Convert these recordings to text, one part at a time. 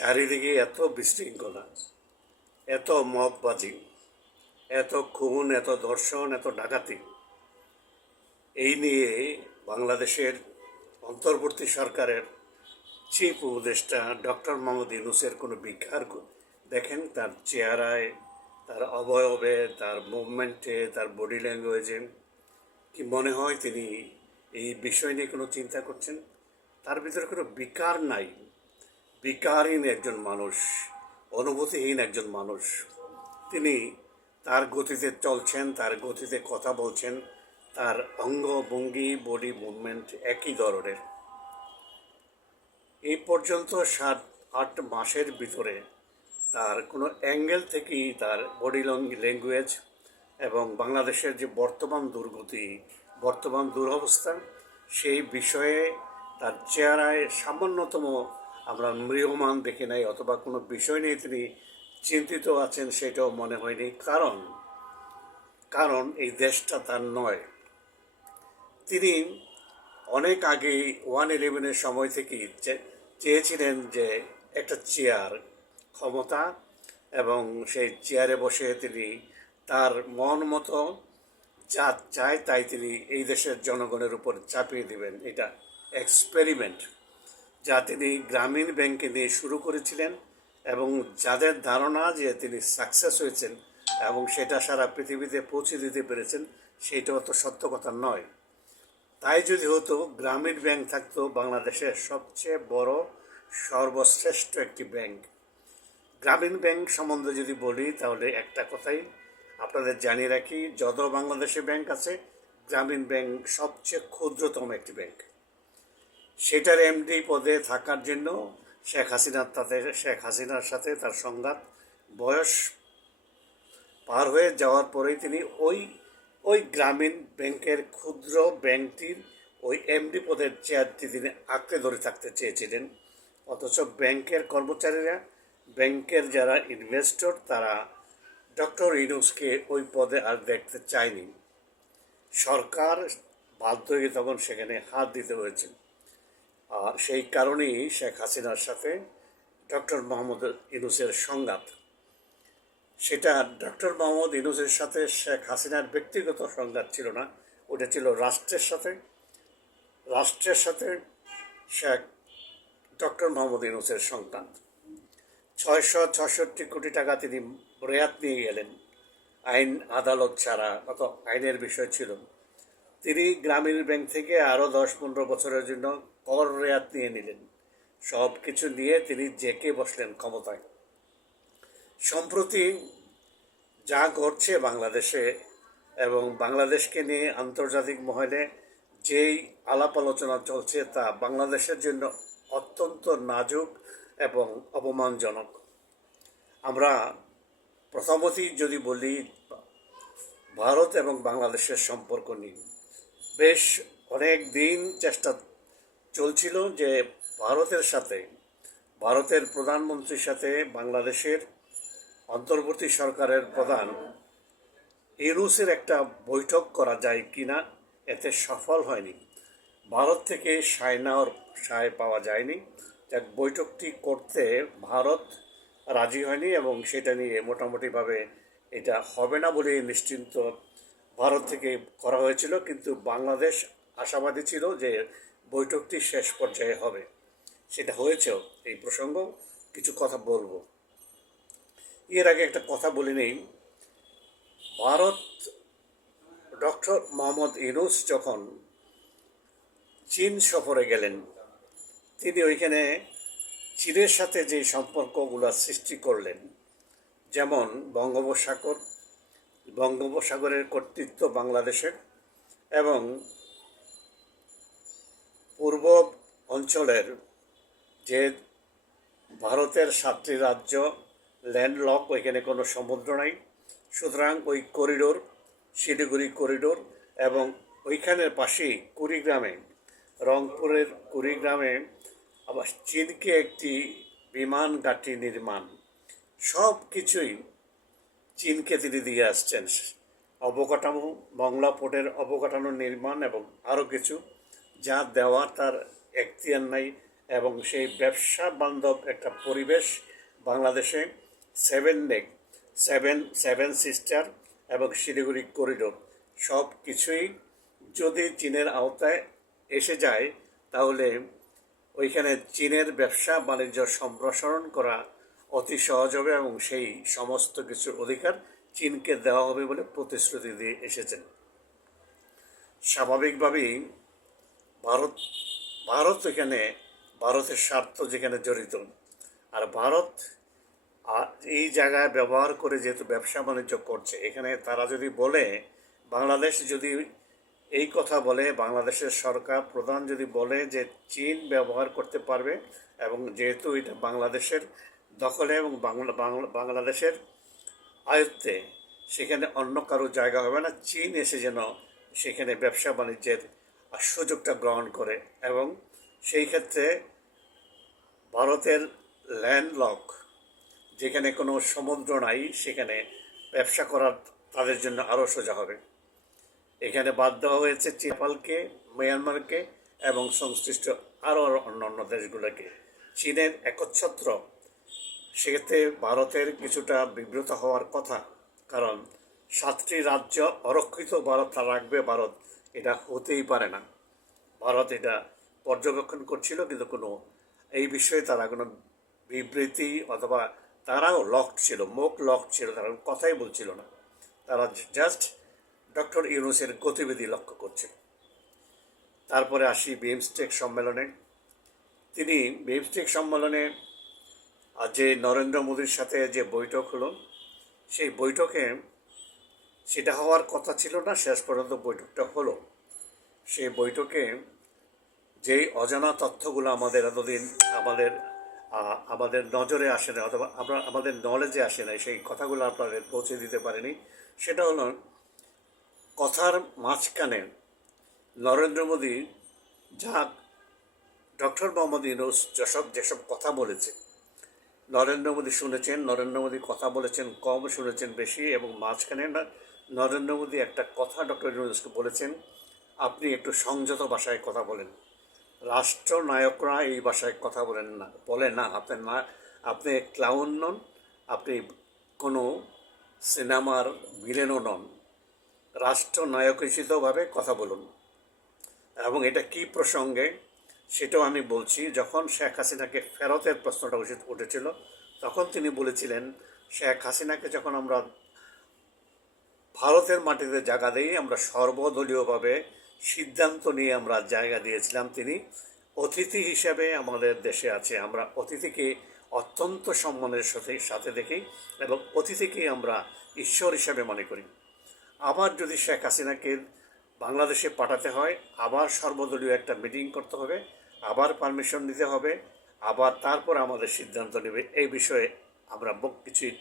চারিদিকে এত বিশৃঙ্খলা, এত মববাজি, এত খুন, এত ধর্ষণ, এত ডাকাতি, এই নিয়ে বাংলাদেশের অন্তর্বর্তী সরকারের চিফ উপদেষ্টা ডক্টর মোহাম্মদ ইউনূসের কোনো বিকার দেখেন তার চেহারায়, তার অবয়বে, তার মুভমেন্টে, তার বডি ল্যাঙ্গুয়েজে কি মনে হয় তিনি এই বিষয় নিয়ে কোনো চিন্তা করছেন? তার ভিতরে কোনো বিকার নাই। বিকারহীন একজন মানুষ, অনুভূতিহীন একজন মানুষ। তিনি তার গতিতে চলছেন, তার গতিতে কথা বলছেন, তার অঙ্গভঙ্গি, বডি মুভমেন্ট একই ধরনের। এই পর্যন্ত 7-8 মাসের ভিতরে তার কোনো অ্যাঙ্গেল থেকেই তার বডি ল্যাঙ্গুয়েজ এবং বাংলাদেশের যে বর্তমান দুর্গতি, বর্তমান দুরবস্থা, সেই বিষয়ে তার চেহারায় সামান্যতম আমরা ম্রিয়মাণ দেখি নাই, অথবা কোনো বিষয় নিয়ে তিনি চিন্তিত আছেন সেটাও মনে হয়নি। কারণ এই দেশটা তার নয়। তিনি অনেক আগেই 1/11-এর সময় থেকেই চেয়েছিলেন যে একটা চেয়ার, ক্ষমতা, এবং সেই চেয়ারে বসে তিনি তার মন মতো যা চায় তাই তিনি এই দেশের জনগণের উপর চাপিয়ে দিবেন। এটা এক্সপেরিমেন্ট যা তিনি গ্রামীণ ব্যাংকে নিয়ে শুরু করেছিলেন, এবং যাদের ধারণা যে তিনি সাকসেস হয়েছেন এবং সেটা সারা পৃথিবীতে পৌঁছে দিতে পেরেছেন, সেইটা অত সত্য কথা নয়। তাই যদি হতো, গ্রামীণ ব্যাংক থাকতো বাংলাদেশের সবচেয়ে বড়, সর্বশ্রেষ্ঠ একটি ব্যাংক। গ্রামীণ ব্যাংক সম্বন্ধে যদি বলি তাহলে একটা কথাই আপনাদের জানিয়ে রাখি, যত বাংলাদেশে ব্যাংক আছে, গ্রামীণ ব্যাংক সবচেয়ে ক্ষুদ্রতম একটি ব্যাংক। সেটার এমডি পদে থাকার জন্য শেখ হাসিনার সাথে তার সংঘাত, বয়স পার হয়ে যাওয়ার পরেই তিনি ওই গ্রামীণ ব্যাংকের ক্ষুদ্র ব্যাংকটির ওই এমডি পদের চেয়ারটি তিনি আঁকড়ে ধরে থাকতে চেয়েছিলেন। অথচ ব্যাংকের কর্মচারীরা, ব্যাংকের যারা ইনভেস্টর, তারা ডক্টর ইউনূসকে ওই পদে আর দেখতে চায়নি। সরকার বাধ্য হয়ে তখন সেখানে হাত দিতে হয়েছে। আর সেই কারণেই শেখ হাসিনার সাথে ডক্টর মোহাম্মদ ইউনূসের সংঘাত। সেটা ডক্টর মোহাম্মদ ইউনূসের সাথে শেখ হাসিনার ব্যক্তিগত সংঘাত ছিল না, ওটা ছিল রাষ্ট্রের সাথে শেখ ডক্টর মোহাম্মদ ইউনূসের সংঘাত। 666 কোটি টাকা তিনি রেয়াত নিয়ে গেলেন, আইন আদালত ছাড়া, অত আইনের বিষয় ছিল। তিনি গ্রামীণ ব্যাংক থেকে আরও 10-15 বছরের জন্য কর রেয়াত নিয়ে নিলেন। সব কিছু নিয়ে তিনি জেকে বসলেন ক্ষমতায়। সম্প্রতি যা ঘটছে বাংলাদেশে এবং বাংলাদেশকে নিয়ে আন্তর্জাতিক মহলে যেই আলাপ আলোচনা চলছে, তা বাংলাদেশের জন্য অত্যন্ত নাজুক এবং অপমানজনক। আমরা প্রথমতই যদি বলি, ভারত এবং বাংলাদেশের সম্পর্ক নিয়ে বেশ অনেক দিন চেষ্টা চলছিল যে ভারতের প্রধানমন্ত্রীর সাথে বাংলাদেশের অন্তর্বর্তী সরকারের প্রধান ইউনূসের একটা বৈঠক করা যায় কিনা। এতে সফল হয়নি। ভারত থেকে সায় পাওয়া যায়নি। এক বৈঠকটি করতে ভারত রাজি হয়নি, এবং সেটা নিয়ে মোটামুটিভাবে এটা হবে না বলে নিশ্চিন্ত ভারত থেকে করা হয়েছিল। কিন্তু বাংলাদেশ আশাবাদী ছিল যে বৈঠকটি শেষ পর্যায়ে হবে। সেটা হয়েছেও। এই প্রসঙ্গ কিছু কথা বলবো। এর আগে একটা কথা বলে নেই, ভারত ডক্টর মোহাম্মদ ইউনূস যখন চীন সফরে গেলেন, তিনি ওইখানে চীনের সাথে যে সম্পর্কগুলো সৃষ্টি করলেন, যেমন বঙ্গোপসাগরের কর্তৃত্ব বাংলাদেশের, এবং পূর্ব অঞ্চলের যে ভারতের 7টি রাজ্য ল্যান্ডলক, ওইখানে কোনো সমুদ্র নাই, সুতরাং ওই করিডোর, শিলিগুড়ি করিডোর, এবং ওইখানের পাশেই কুড়িগ্রামে, রংপুরের কুড়িগ্রামে আবার চীনকে একটি বিমান ঘাঁটি নির্মাণ, সব কিছুই চীনকে তিনি দিয়ে আসছেন। অবকাঠামো, মংলা পোর্টের অবকাঠামো নির্মাণ এবং আরও কিছু যা দেওয়া তার এখতিয়ার নাই, এবং সেই ব্যবসা বান্ধব একটা পরিবেশ বাংলাদেশে সেভেন নেক সেভেন সিস্টার এবং শিলিগুড়ি করিডোর সব কিছুই যদি চীনের আওতায় এসে যায়, তাহলে ওইখানে চীনের ব্যবসা বাণিজ্য সম্প্রসারণ করা অতি সহজ হবে এবং সেই সমস্ত কিছুর অধিকার চীনকে দেওয়া হবে বলে প্রতিশ্রুতি দিয়ে এসেছেন। স্বাভাবিকভাবেই ভারত ভারত এখানে ভারতের স্বার্থ যেখানে জড়িত, আর ভারত এই জায়গায় ব্যবহার করে যেহেতু ব্যবসা বাণিজ্য করছে, এখানে তারা যদি বলে, বাংলাদেশ যদি এই কথা বলে, বাংলাদেশের সরকার প্রধান যদি বলে যে চীন ব্যবহার করতে পারবে এবং যেহেতু এটা বাংলাদেশের দখলে এবং বাংলাদেশের আয়ত্তে, সেখানে অন্য কারো জায়গা হবে না, চীন এসে যেন সেখানে ব্যবসা বাণিজ্যের সুযোগটা গ্রহণ করে এবং সেই ক্ষেত্রে ভারতের ল্যান্ডলক যেখানে কোনো সমুদ্র নাই, সেখানে ব্যবসা করার তাদের জন্য আরও সোজা হবে। এখানে বাদ দেওয়া হয়েছে নেপালকে, মিয়ানমারকে এবং সংশ্লিষ্ট আরও অন্যান্য দেশগুলোকে। চীনের একচ্ছত্র, সেক্ষেত্রে ভারতের কিছুটা বিব্রত হওয়ার কথা, কারণ 7টি রাজ্য অরক্ষিত ভারত রাখবে, ভারত এটা হতেই পারে না। ভারত এটা পর্যবেক্ষণ করছিল, কিন্তু কোনো এই বিষয়ে তারা কোনো বিবৃতি অথবা তারাও লকড ছিল, মুখ লকড ছিল, তারা কথাই বলছিল না, তারা জাস্ট ডক্টর ইউনূসের গতিবিধি লক্ষ্য করছে। তারপরে আসি বিমস্টেক সম্মেলনে। তিনি বিমস্টেক সম্মেলনে যে নরেন্দ্র মোদীর সাথে যে বৈঠক হলো, সেই বৈঠকে সেটা হওয়ার কথা ছিল না, শেষ পর্যন্ত বৈঠকটা হলো। সেই বৈঠকে যেই অজানা তথ্যগুলো আমাদের এতদিন আমাদের নজরে আসে না অথবা আমাদের নলেজে আসে না, সেই কথাগুলো আপনাদের পৌঁছে দিতে পারেনি। সেটা হলো, কথার মাঝখানে নরেন্দ্র মোদী যা ডক্টর মোহাম্মদ ইউনূস যেসব কথা বলেছে, নরেন্দ্র মোদী শুনেছেন, নরেন্দ্র মোদী কথা বলেছেন কম, শুনেছেন বেশি, এবং মাঝখানে নরেন্দ্র মোদী একটা কথা ডক্টর ইউনূসকে বলেছেন, আপনি একটু সংযত ভাষায় কথা বলেন। রাষ্ট্রনায়করা এই ভাষায় কথা বলেন না। আপনি ক্লাউন নন, আপনি কোনো সিনেমার ভিলেনও নন, রাষ্ট্রনায়ক হিসেবেভাবে কথা বলুন। এবং এটা কি প্রসঙ্গে সেটাও আমি বলছি। যখন শেখ হাসিনাকে ফেরতের প্রশ্নটা উঠেছিল, তখন তিনি বলেছিলেন, শেখ হাসিনাকে যখন আমরা ভারতের মাটিতে জায়গা দিই, আমরা সর্বদলীয়ভাবে সিদ্ধান্ত নিয়ে আমরা জায়গা দিয়েছিলাম। তিনি অতিথি হিসেবে আমাদের দেশে আছে, আমরা অতিথিকে অত্যন্ত সম্মানের সাথে দেখি এবং অতিথিকে আমরা ঈশ্বর হিসাবে মনে করি। আবার যদি শেখ হাসিনাকে বাংলাদেশে পাঠাতে হয়, আবার সর্বদলীয় একটা মিটিং করতে হবে, আবার পারমিশন নিতে হবে, আবার তারপর আমাদের সিদ্ধান্ত নেবে। এই বিষয়ে আমরা কিছুই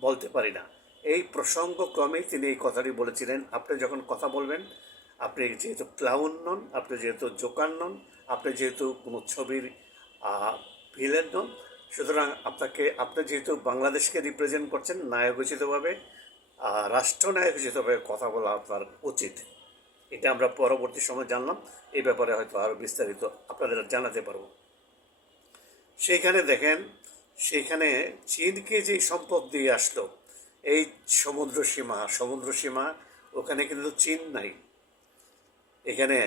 বলতে পারি না। এই প্রসঙ্গক্রমেই তিনি এই কথাটি বলেছিলেন, আপনি যখন কথা বলবেন, আপনি যেহেতু ক্লাউন নন, আপনি যেহেতু জোকার নন, আপনি যেহেতু কোনো ছবির ভিলেন নন, সুতরাং আপনি যেহেতু বাংলাদেশকে রিপ্রেজেন্ট করছেন, নায়কোচিতভাবে রাষ্ট্রনায়ক হিসেবে কথা বলা আপনার উচিত। এটা আমরা পরবর্তী সময় জানলাম, এই ব্যাপারে হয়তো আরও বিস্তারিত আপনাদের জানাতে পারব। সেইখানে দেখেন, সেইখানে চীনকে যে সম্পদ দিয়ে আসলো, এই সমুদ্র সীমা, ওখানে কিন্তু চীন নাই, এখানে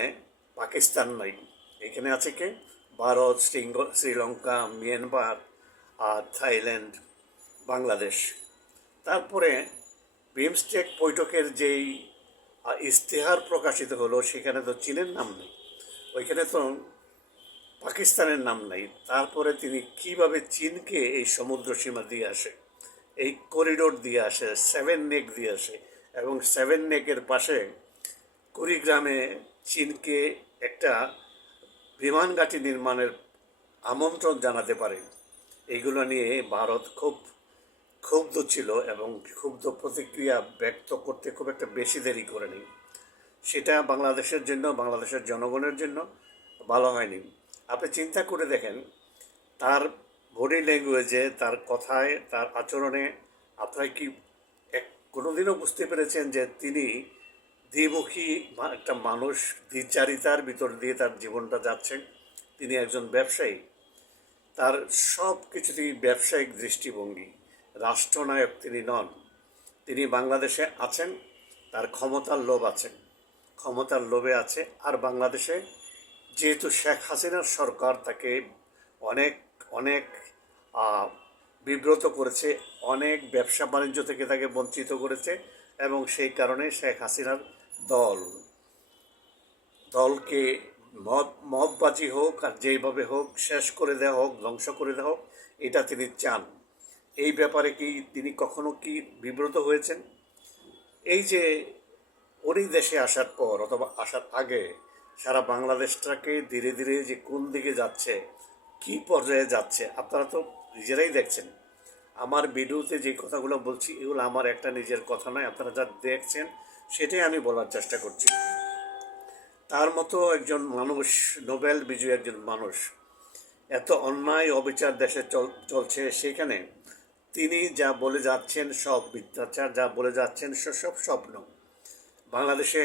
পাকিস্তান নাই, এখানে আছে কে? ভারত, শ্রীলঙ্কা, মিয়ানমার, আর থাইল্যান্ড, বাংলাদেশ। তারপরে বিমস্টেক বৈঠকের যেই ইশতেহার প্রকাশিত হলো, সেখানে তো চীনের নাম নেই, ওইখানে তো পাকিস্তানের নাম নাই। তারপরে তিনি কিভাবে চীনকে এই সমুদ্র সীমা দিয়ে আসে, এই করিডোর দিয়ে আসে, 7 নেক দিয়ে আসে, এবং 7 নেকের পাশে কুড়িগ্রামে চীনকে একটা বিমান ঘাঁটি নির্মাণের আমন্ত্রণ জানাতে পারে। এইগুলো নিয়ে ভারত খুব ক্ষুব্ধ ছিল এবং ক্ষুব্ধ প্রতিক্রিয়া ব্যক্ত করতে খুব একটা বেশি দেরি করেনি। সেটা বাংলাদেশের জন্য, বাংলাদেশের জনগণের জন্য ভালো হয়নি। আপনি চিন্তা করে দেখেন, তার বডি ল্যাঙ্গুয়েজে, তার কথায়, তার আচরণে আপনারা কি কোনোদিনও বুঝতে পেরেছেন যে তিনি দ্বিমুখী একটা মানুষ, দ্বিচারিতার ভিতর দিয়ে তার জীবনটা যাচ্ছেন? তিনি একজন ব্যবসায়ী, তার সব কিছুতেই ব্যবসায়িক দৃষ্টিভঙ্গি। রাষ্ট্রনায়ক তিনি নন। তিনি বাংলাদেশে আছেন, তার ক্ষমতার লোভ আছে, ক্ষমতার লোভে আছে। আর বাংলাদেশে যেহেতু শেখ হাসিনার সরকার তাকে অনেক অনেক বিব্রত করেছে, অনেক ব্যবসা বাণিজ্য থেকে তাকে বঞ্চিত করেছে, এবং সেই কারণে শেখ হাসিনার দলকে মববাজি হোক আর যেইভাবে হোক শেষ করে দেওয়া হোক, ধ্বংস করে দেওয়া হোক, এটা তিনি চান। এই ব্যাপারে কি তিনি কখনো কি বিব্রত হয়েছেন? এই যে উনি দেশে আসার পর অথবা আসার আগে সারা বাংলাদেশটাকে ধীরে ধীরে যে কোন দিকে যাচ্ছে, কি পর্যায়ে যাচ্ছে, আপনারা তো নিজেরাই দেখছেন। আমার ভিডিওতে যে কথাগুলো বলছি এগুলো আমার একটা নিজের কথা নয়, আপনারা যা দেখছেন সেটাই আমি বলার চেষ্টা করছি। তার মতো একজন মানুষ, নোবেল বিজয়ী একজন মানুষ, এত অন্যায় অবিচার দেশে চলছে, সেখানে তিনি যা বলে যাচ্ছেন সব মিথ্যাচার, যা বলে যাচ্ছেন সব স্বপ্ন। বাংলাদেশে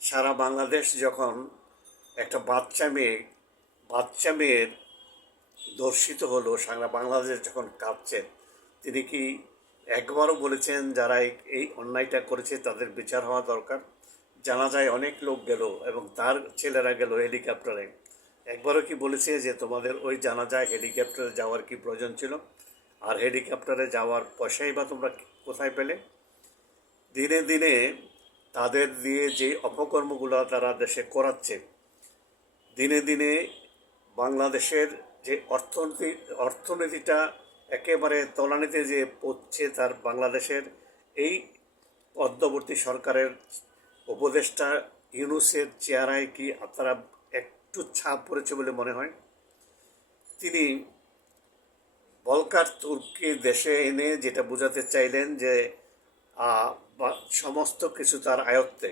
সারা বাংলাদেশ যখন একটা বাচ্চা মেয়ের ধর্ষিত হলো, সারা বাংলাদেশ যখন কাঁপছে, তিনি কি একবারও বলেছেন যারা এই অন্যায়টা করেছে তাদের বিচার হওয়া দরকার? জানা যায় অনেক লোক গেল এবং তার ছেলেরা গেল হেলিকপ্টারে, একবারও কি বলেছে যে তোমাদের ওই জানা যায় হেলিকপ্টারে যাওয়ার কি প্রয়োজন ছিল? আর হেলিকপ্টারে যাওয়ার পয়সাই বা তোমরা কোথায় পেলে? দিনে দিনে তাদের দিয়ে যে অপকর্মগুলো তারা দেশে করাচ্ছে, দিনে দিনে বাংলাদেশের যে অর্থনীতিটা একেবারে তলানিতে যে পড়ছে, তার বাংলাদেশের এই অন্তর্বর্তী সরকারের উপদেষ্টা ইউনূসের চেহারায় কি আপনারা একটু ছাপ পড়েছে বলে মনে হয়? তিনি ভলকার তুর্কি দেশে এনে যেটা বোঝাতে চাইলেন যে সমস্ত কিছু তার আয়ত্তে।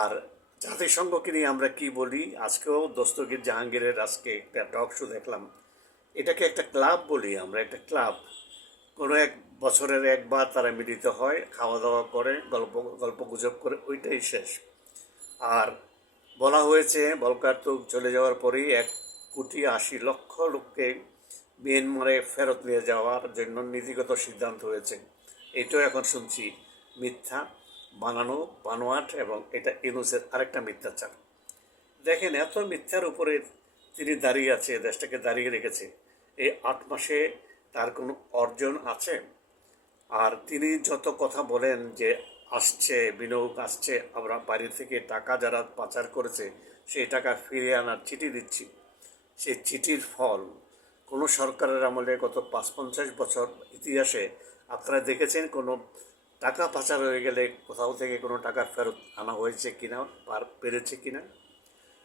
আর জাতিসংঘকে নিয়ে আমরা কি বলি, আজকেও দস্তগীর জাহাঙ্গীরের আজকে একটা টক শো দেখলাম, এটাকে একটা ক্লাব বলি আমরা, একটা ক্লাব। কোনো এক বছরের একবার তারা মিলিত হয়, খাওয়া দাওয়া করে, গল্প গুজব করে, ওইটাই শেষ। আর বলা হয়েছে ভলকার তুর্ক চলে যাওয়ার পরেই 1,80,00,000 লোককে মিয়ানমারে ফেরত নিয়ে যাওয়ার জন্য নীতিগত সিদ্ধান্ত হয়েছে। এটাও এখন শুনছি মিথ্যা, বানোয়াট, এবং এটা ইউনূসের আরেকটা মিথ্যাচার। দেখেন, এত মিথ্যার উপরে তিনি দাঁড়িয়ে আছে, দেশটাকে দাঁড়িয়ে রেখেছে। এই 8 মাসে তার কোনো অর্জন আছে? আর তিনি যত কথা বলেন যে আসছে বিনিয়োগ আসছে, আমরা বাইরে থেকে টাকা যারা পাচার করেছে সেই টাকা ফিরিয়ে আনার চিঠি দিচ্ছি, সেই চিঠির ফল কোনো সরকারের আমলে গত ৫-৫০ বছর ইতিহাসে আপনারা দেখেছেন কোনো টাকা পাচার হয়ে গেলে কোথাও থেকে কোনো টাকা ফেরত আনা হয়েছে কিনা, পেরেছে কিনা?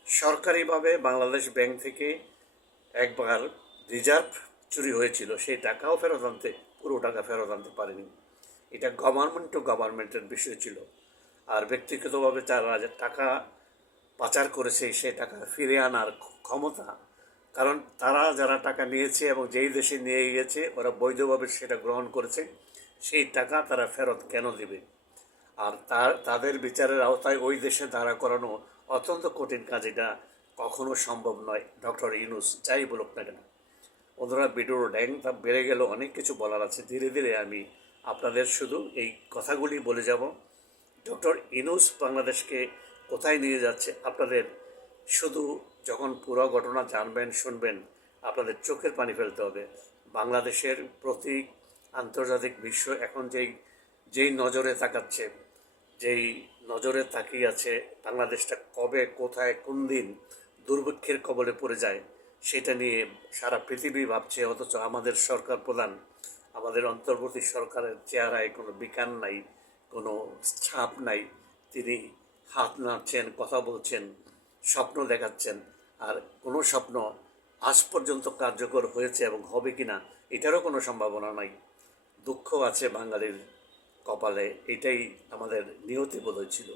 সরকারিভাবে বাংলাদেশ ব্যাংক থেকে একবার রিজার্ভ চুরি হয়েছিল, সেই টাকাও ফেরত আনতে, পুরো টাকা ফেরত আনতে পারেনি। এটা গভর্নমেন্ট টু গভর্নমেন্টের বিষয় ছিল। আর ব্যক্তিগতভাবে যারা টাকা পাচার করেছে সেই টাকা ফিরে আনার ক্ষমতা, কারণ তারা যারা টাকা নিয়েছে এবং যেই দেশে নিয়ে গিয়েছে ওরা বৈধভাবে সেটা গ্রহণ করেছে, সেই টাকা তারা ফেরত কেন দেবে? আর তাদের বিচারের আওতায় ওই দেশে দাঁড়া করানো অত্যন্ত কঠিন কাজ, এটা কখনো সম্ভব নয়। ডক্টর ইউনূস যাই বলুক না কেন, ওনারা ভিডিওর র্যাঙ্কটা বেড়ে গেল, অনেক কিছু বলার আছে। ধীরে ধীরে আমি আপনাদের শুধু এই কথাগুলি বলে যাব। ডক্টর ইউনূস বাংলাদেশকে কোথায় নিয়ে যাচ্ছে, আপনাদের শুধু যখন পুরো ঘটনা জানবেন, শুনবেন, আপনাদের চোখের পানি ফেলতে হবে। বাংলাদেশের প্রতি আন্তর্জাতিক বিশ্ব এখন যেই নজরে তাকাচ্ছে, যেই নজরে তাকিয়ে আছে, বাংলাদেশটা কবে, কোথায়, কোন দিন দুর্ভিক্ষের কবলে পড়ে যায় সেটা নিয়ে সারা পৃথিবী ভাবছে। অথচ আমাদের সরকার প্রধান, আমাদের অন্তর্বর্তী সরকারের চেহারায় কোনো বিকার নাই, কোনো ছাপ নাই। তিনি হাত নাড়ছেন, কথা বলছেন, স্বপ্ন দেখাচ্ছেন, আর কোনো স্বপ্ন আজ পর্যন্ত কার্যকর হয়েছে এবং হবে কিনা এটারও কোনো সম্ভাবনা নাই। দুঃখ আছে বাঙালির কপালে, এটাই আমাদের নিয়তি বোধ ছিল।